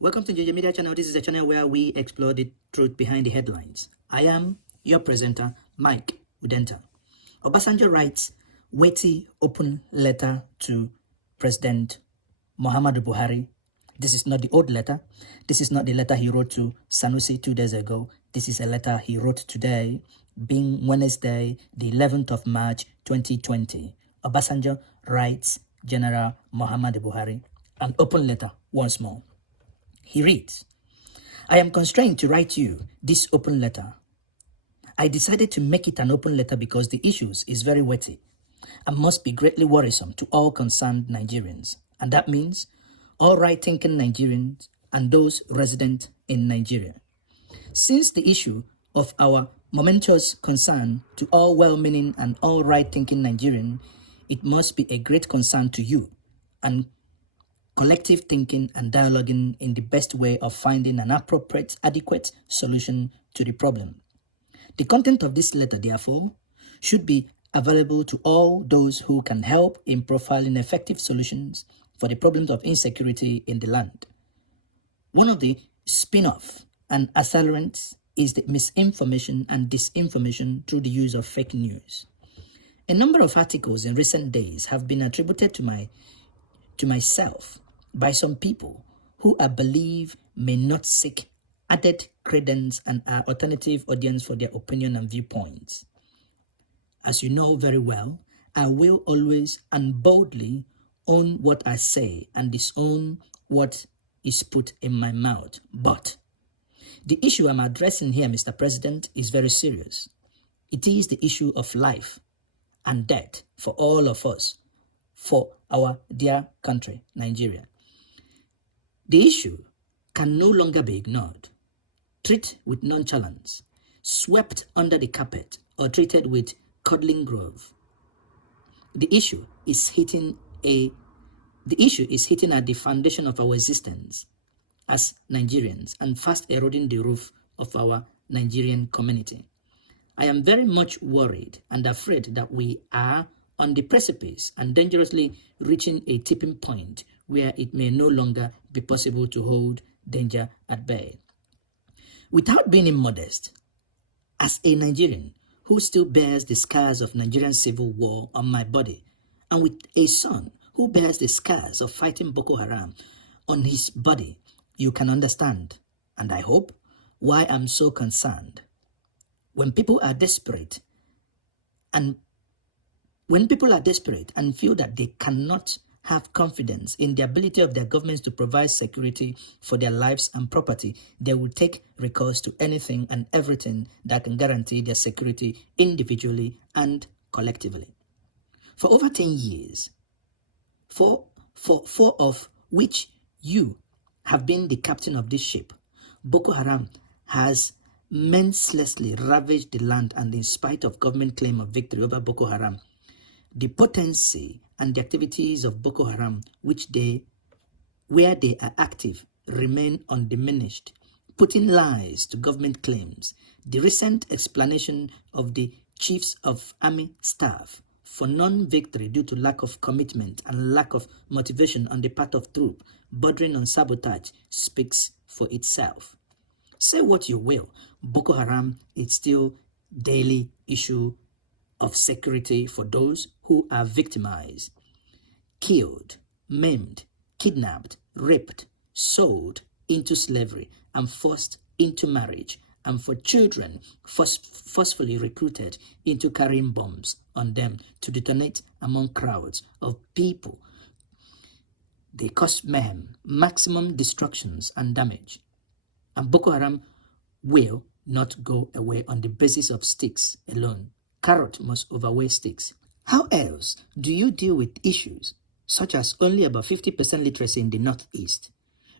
Welcome to JJ Media Channel. This is a channel where we explore the truth behind the headlines. I am your presenter, Mike Udenta. Obasanjo writes weighty open letter to President Muhammadu Buhari. This is not the old letter. This is not the letter he wrote to Sanusi 2 days ago. This is a letter he wrote today, being Wednesday, the 11th of March, 2020. Obasanjo writes General Muhammadu Buhari an open letter once more. He reads, I am constrained to write you this open letter. I decided to make it an open letter because the issues is very weighty and must be greatly worrisome to all concerned Nigerians. And that means all right-thinking Nigerians and those resident in Nigeria. Since the issue of our momentous concern to all well-meaning and all right-thinking Nigerians, it must be a great concern to you and collective thinking and dialoguing in the best way of finding an appropriate, adequate solution to the problem. The content of this letter, therefore, should be available to all those who can help in profiling effective solutions for the problems of insecurity in the land. One of the spin-off and accelerants is the misinformation and disinformation through the use of fake news. A number of articles in recent days have been attributed to myself by some people who I believe may not seek added credence and are alternative audience for their opinion and viewpoints. As you know very well, I will always and boldly own what I say and disown what is put in my mouth. But the issue I'm addressing here, Mr. President, is very serious. It is the issue of life and death for all of us, for our dear country, Nigeria. The issue can no longer be ignored, treated with nonchalance, swept under the carpet, or treated with cuddling grove. The issue is hitting at the foundation of our existence as Nigerians and fast eroding the roof of our Nigerian community. I am very much worried and afraid that we are on the precipice and dangerously reaching a tipping point where it may no longer be possible to hold danger at bay. Without being immodest, as a Nigerian who still bears the scars of Nigerian civil war on my body, and with a son who bears the scars of fighting Boko Haram on his body, you can understand, and I hope, why I'm so concerned. When people are desperate and feel that they cannot have confidence in the ability of their governments to provide security for their lives and property, they will take recourse to anything and everything that can guarantee their security individually and collectively. For over 10 years, for four of which you have been the captain of this ship, Boko Haram has mercilessly ravaged the land, and in spite of government claim of victory over Boko Haram, the potency and the activities of Boko Haram, where they are active, remain undiminished, putting lies to government claims. The recent explanation of the chiefs of army staff for non-victory due to lack of commitment and lack of motivation on the part of troops bordering on sabotage speaks for itself. Say what you will, Boko Haram is still daily issue of security for those who are victimized, killed, maimed, kidnapped, raped, sold into slavery, and forced into marriage, and for children forcefully recruited into carrying bombs on them to detonate among crowds of people. They cause mayhem, maximum destructions and damage. And Boko Haram will not go away on the basis of sticks alone. Carrot must overweigh sticks. How else do you deal with issues such as only about 50% literacy in the Northeast,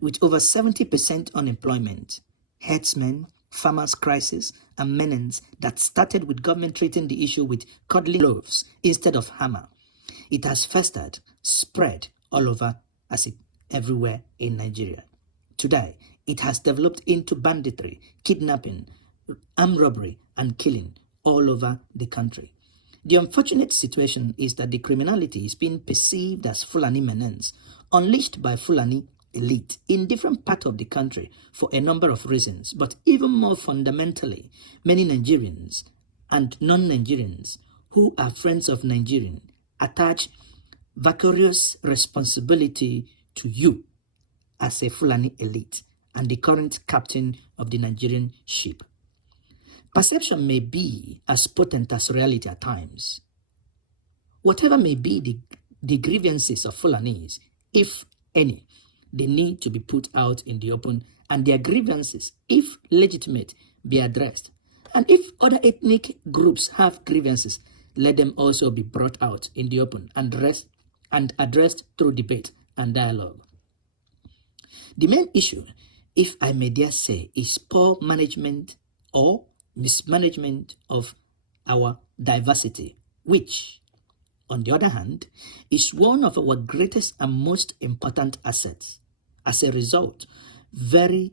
with over 70% unemployment, herdsmen, farmers' crisis, and menace that started with government treating the issue with cuddling loaves instead of hammer? It has festered, spread all over everywhere in Nigeria. Today, it has developed into banditry, kidnapping, armed robbery, and killing all over the country. The unfortunate situation is that the criminality is being perceived as Fulani menace, unleashed by Fulani, elite in different parts of the country for a number of reasons, but even more fundamentally, many Nigerians and non-Nigerians who are friends of Nigerian attach vicarious responsibility to you as a Fulani elite and the current captain of the Nigerian ship. Perception may be as potent as reality at times. Whatever may be the grievances of Fulanis, if any, they need to be put out in the open, and their grievances, if legitimate, be addressed. And if other ethnic groups have grievances, let them also be brought out in the open and addressed through debate and dialogue. The main issue, if I may dare say, is poor management or mismanagement of our diversity, which, on the other hand, is one of our greatest and most important assets. As a result, very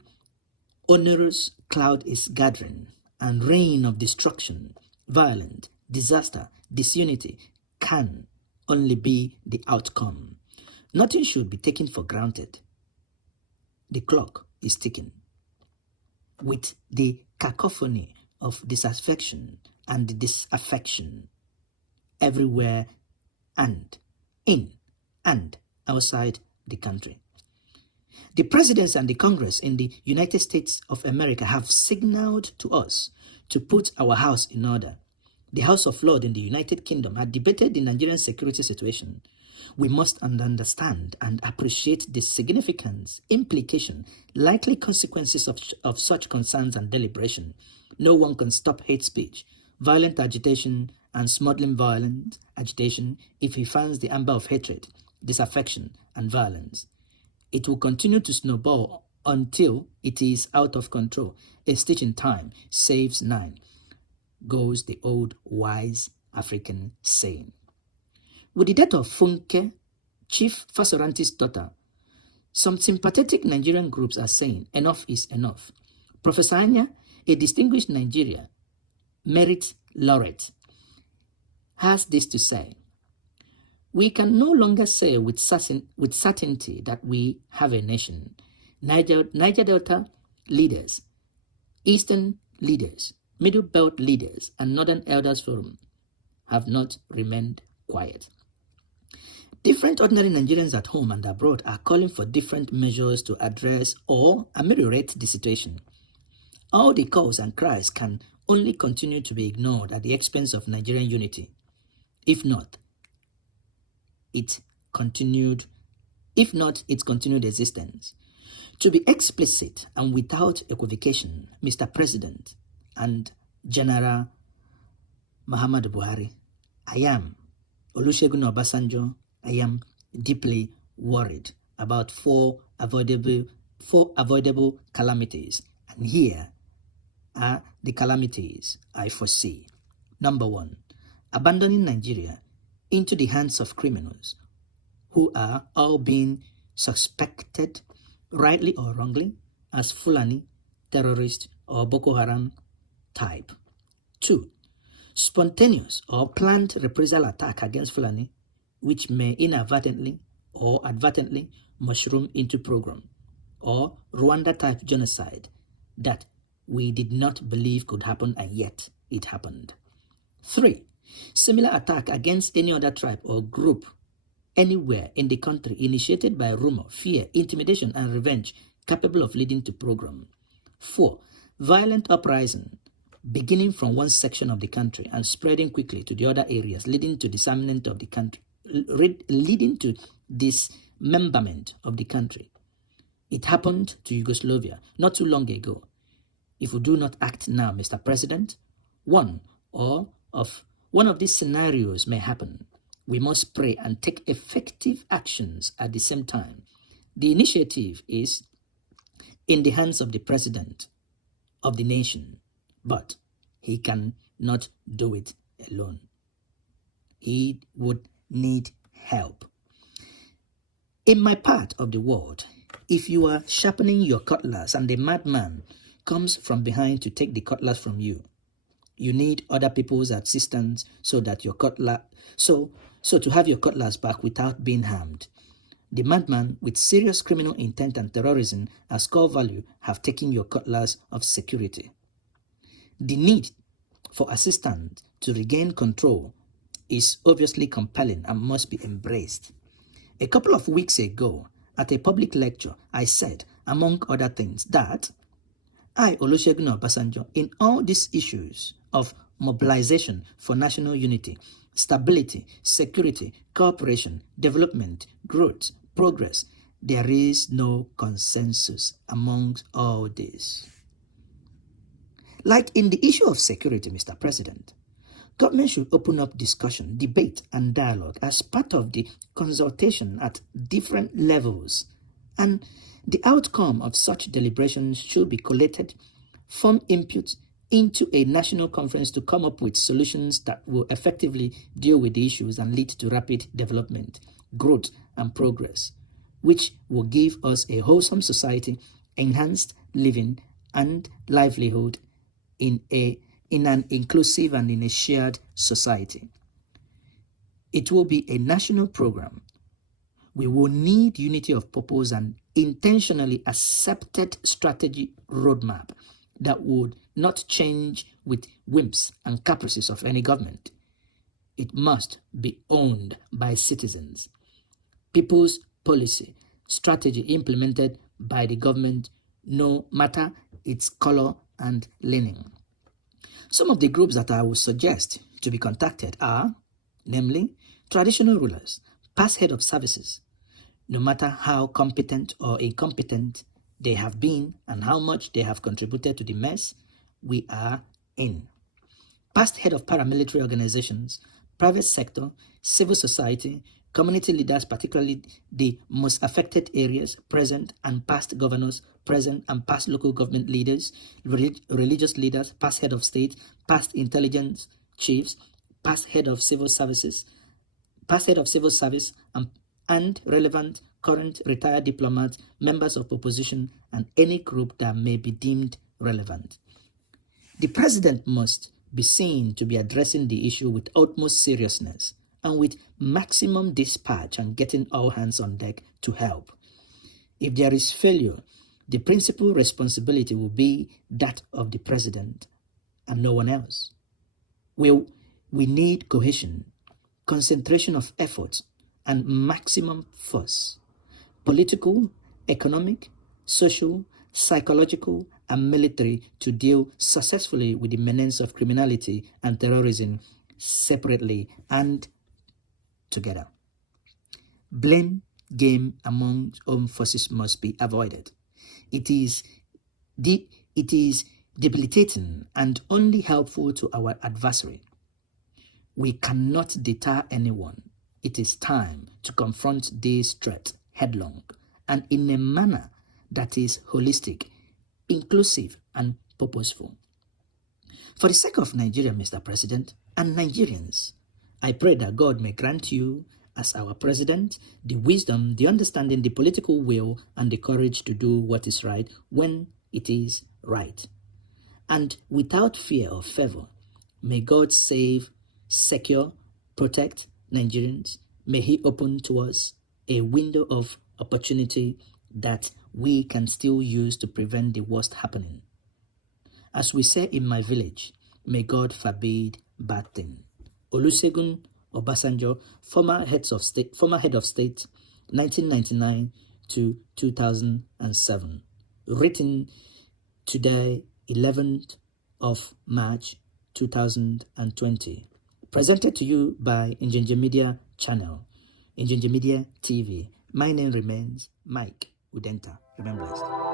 onerous cloud is gathering, and rain of destruction, violence, disaster, disunity can only be the outcome. Nothing should be taken for granted. The clock is ticking. With the cacophony of disaffection and disaffection everywhere and in and outside the country. The presidents and the Congress in the United States of America have signaled to us to put our house in order. The House of Lords in the United Kingdom had debated the Nigerian security situation. We must understand and appreciate the significance, implication, likely consequences of such concerns and deliberation. No one can stop hate speech, violent agitation, and smuggling violent agitation if he fans the amber of hatred, disaffection, and violence. It will continue to snowball until it is out of control. A stitch in time saves 9, goes the old wise African saying. With the death of Funke, Chief Fasoranti's daughter, some sympathetic Nigerian groups are saying enough is enough. Professor Anya, a distinguished Nigeria merit laureate, has this to say: we can no longer say with certainty that we have a nation. Niger Delta leaders, Eastern leaders, Middle Belt leaders, and Northern Elders Forum have not remained quiet. Different ordinary Nigerians at home and abroad are calling for different measures to address or ameliorate the situation. All the calls and cries can only continue to be ignored at the expense of Nigerian unity. If not, its continued existence. To be explicit and without equivocation, Mr. President and General Muhammadu Buhari, I am Olusegun Obasanjo. I am deeply worried about four avoidable calamities, and here are the calamities I foresee. Number 1, abandoning Nigeria into the hands of criminals who are all being suspected, rightly or wrongly, as Fulani, terrorist, or Boko Haram type. 2, spontaneous or planned reprisal attack against Fulani, which may inadvertently or advertently mushroom into program, or Rwanda-type genocide that we did not believe could happen, and yet it happened. 3, similar attack against any other tribe or group anywhere in the country, initiated by rumor, fear, intimidation, and revenge, capable of leading to program. 4, violent uprising, beginning from one section of the country and spreading quickly to the other areas, leading to disarmament of the country, leading to dismemberment of the country. It happened to Yugoslavia not too long ago. If we do not act now, Mr. President, one of these scenarios may happen. We must pray and take effective actions at the same time. The initiative is in the hands of the President of the nation, but he cannot do it alone. He would need help. In my part of the world, if you are sharpening your cutlass and a madman comes from behind to take the cutlass from you, you need other people's assistance so that your cutlass, so to have your cutlass back without being harmed. The madman with serious criminal intent and terrorism as core value have taken your cutlass of security. The need for assistance to regain control is obviously compelling and must be embraced. A couple of weeks ago, at a public lecture, I said, among other things, that I, Olusegun Obasanjo, in all these issues of mobilization for national unity, stability, security, cooperation, development, growth, progress, there is no consensus amongst all this. Like in the issue of security, Mr. President, government should open up discussion, debate, and dialogue as part of the consultation at different levels, and the outcome of such deliberations should be collated, form input into a national conference to come up with solutions that will effectively deal with the issues and lead to rapid development, growth, and progress, which will give us a wholesome society, enhanced living and livelihood in an inclusive and in a shared society. It will be a national program. We will need unity of purpose and intentionally accepted strategy roadmap that would not change with whims and caprices of any government. It must be owned by citizens. People's policy, strategy implemented by the government, no matter its color and leaning. Some of the groups that I would suggest to be contacted are, namely, traditional rulers, past head of services, no matter how competent or incompetent they have been and how much they have contributed to the mess we are in. Past head of paramilitary organizations, private sector, civil society, community leaders, particularly the most affected areas, present and past governors, present and past local government leaders, religious leaders, past head of state, past intelligence chiefs, past head of civil services, and relevant current retired diplomats, members of opposition, and any group that may be deemed relevant. The president must be seen to be addressing the issue with utmost seriousness and with maximum dispatch and getting all hands on deck to help. If there is failure, the principal responsibility will be that of the president and no one else. We need cohesion, concentration of efforts, and maximum force. Political, economic, social, psychological, and military to deal successfully with the menace of criminality and terrorism separately and together. Blame game among armed forces must be avoided. It is debilitating and only helpful to our adversary. We cannot deter anyone. It is time to confront this threat headlong and in a manner that is holistic, inclusive, and purposeful. For the sake of Nigeria, Mr. President, and Nigerians, I pray that God may grant you, as our president, the wisdom, the understanding, the political will, and the courage to do what is right when it is right. And without fear or favor, may God save, secure, protect Nigerians. May He open to us a window of opportunity that we can still use to prevent the worst happening. As we say in my village, may God forbid bad thing. Olusegun Obasanjo, former head of state, 1999 to 2007. Written today, 11th of March 2020. Presented to you by Injinja Media Channel, Injinja Media TV. My name remains Mike Udenta. Remember blessed.